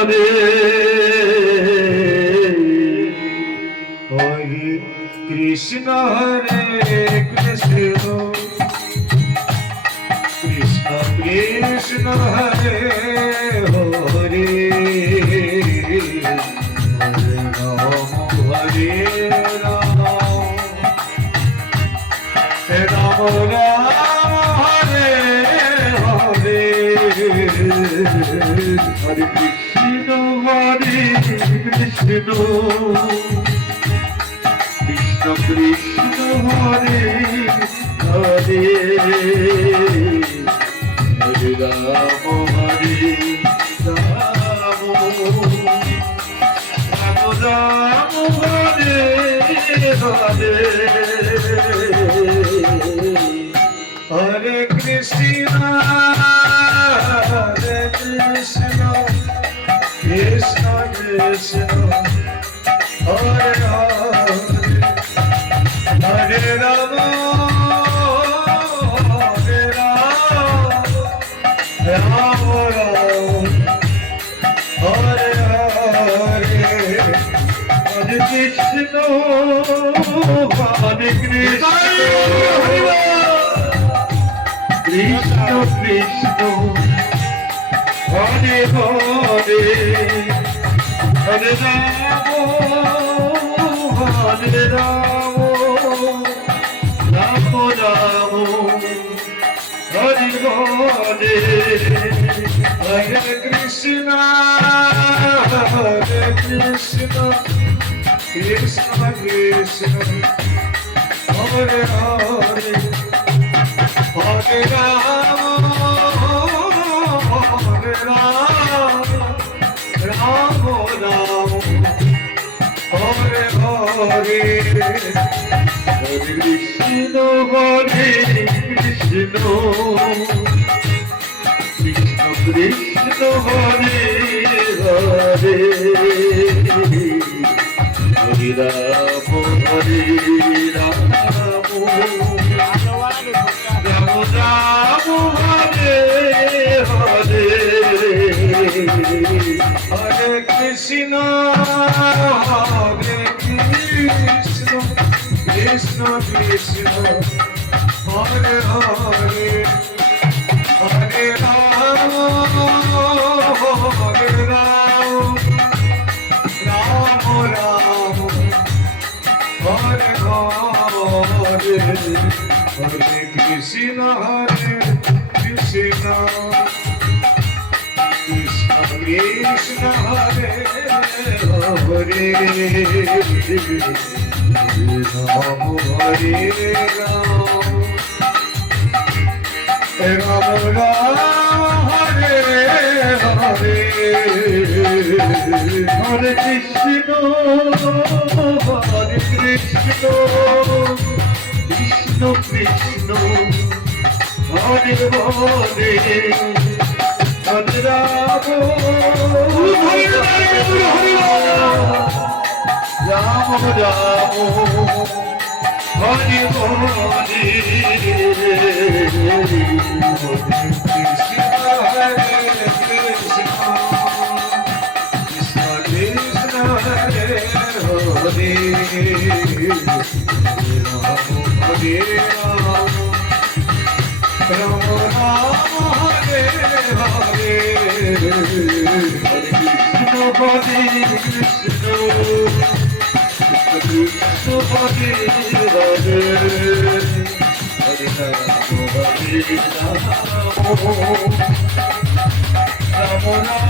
Hare Hare Krishna Hare Krishna Krishna Krishna Hare Hare Hare Ram Ram Ram Hare Hare Hare Krishna Krishna Krishna Krishna Hare Hare Hare Ram Hare Ram Ram Ram Hare Hare Hare Krishna Krishna Krishna Krishna Hare Hare Hare Ram Hare Ram Ram Ram Hare Hare Hare Krishna Hare Krishna Krishna Krishna Hare Hare Hare Ram Hare Ram Ram Ram Hare Hare Hare Krishna Krishna Krishna Hare Hare Hare Ram Hare Ram Ram Ram Hare Hare Hare Krishna Krishna Krishna Krishna Hare Hare Hare Ram Hare Ram Ram Ram Hare Hare Hare Krishna Krishna Krishna Hare Hare Hare Ram Hare Ram Ram Ram Hare Hare Hare Krishna Krishna Krishna Krishna Hare Hare Ram Hare Ram Ram Ram Hare Hare Hare Krishna Krishna Krishna Krishna Hare Hare Hare Ram Ram Ram Hare Hare Krishna Hare Krishna Krishna Krishna Hare Hare Hare Ram Ram Ram Hare Hare Hare Krishna Krishna Hare Hare Hare Ram Hare Ram Ram Ram